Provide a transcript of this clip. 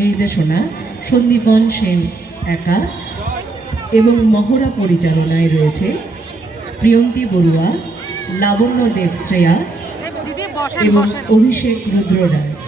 নির্দেশনা, সন্দীপন সেন একা এবং মহড়া পরিচালনায় রয়েছে প্রিয়ন্তী বড়ুয়া, লাবণ্য দেব শ্রেয়া এবং অভিষেক রুদ্ররাজ।